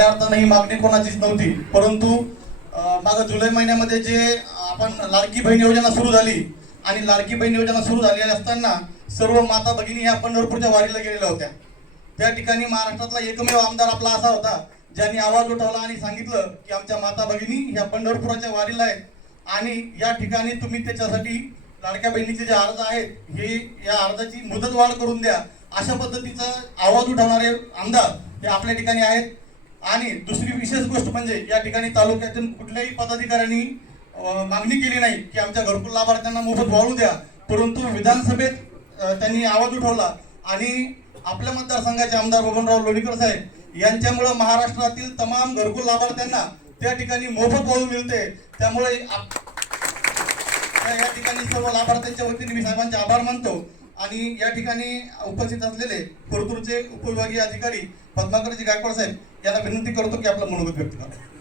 खऱ्या अर्थानं ही मागणी कोणाचीच नव्हती. परंतु अं, मागं जुलै महिन्यामध्ये जे आपण लाडकी बहीण योजना सुरू झाली आणि लाडकी बहीण योजना सुरू झालेली असताना सर्व माता भगिनी ह्या पंढरपूरच्या वारीला गेलेल्या होत्या. त्या ठिकाणी महाराष्ट्रातला एकमेव आमदार आपला असा होता ज्यांनी आवाज उठवला आणि सांगितलं की आमच्या माता भगिनी ह्या पंढरपुराच्या वारीला आहेत आणि या ठिकाणी तुम्ही त्याच्यासाठी लाडक्या बहिणीचे जे अर्ज आहेत हे या अर्जाची मुदतवाढ करून द्या अशा पद्धतीचा आवाज उठवणारे आमदार हे आपल्या ठिकाणी आहेत. आणि दुसरी विशेष गोष्ट म्हणजे या ठिकाणी तालुक्यातून कुठल्याही पदाधिकाऱ्यांनी मागणी केली नाही की आमच्या घरकुल लाभार्थ्यांना मोफत वाळू द्या. परंतु विधानसभेत त्यांनी आवाज उठवला आणि आपल्या मतदारसंघाचे आमदार बबनराव लोणीकर साहेब यांच्यामुळे महाराष्ट्रातील तमाम घरकुल लाभार्थ्यांना त्या ठिकाणी मोफत वाळू मिळते. त्यामुळे आप- या ठिकाणी सर्व लाभार्थ्यांच्या वतीने मी साहेबांचे आभार मानतो. आणि या ठिकाणी उपस्थित असलेले कोरतूरचे उपविभागीय अधिकारी पद्माकरजी गायकवाड साहेब यांना विनंती करतो की आपलं मनोगत व्यक्त करा.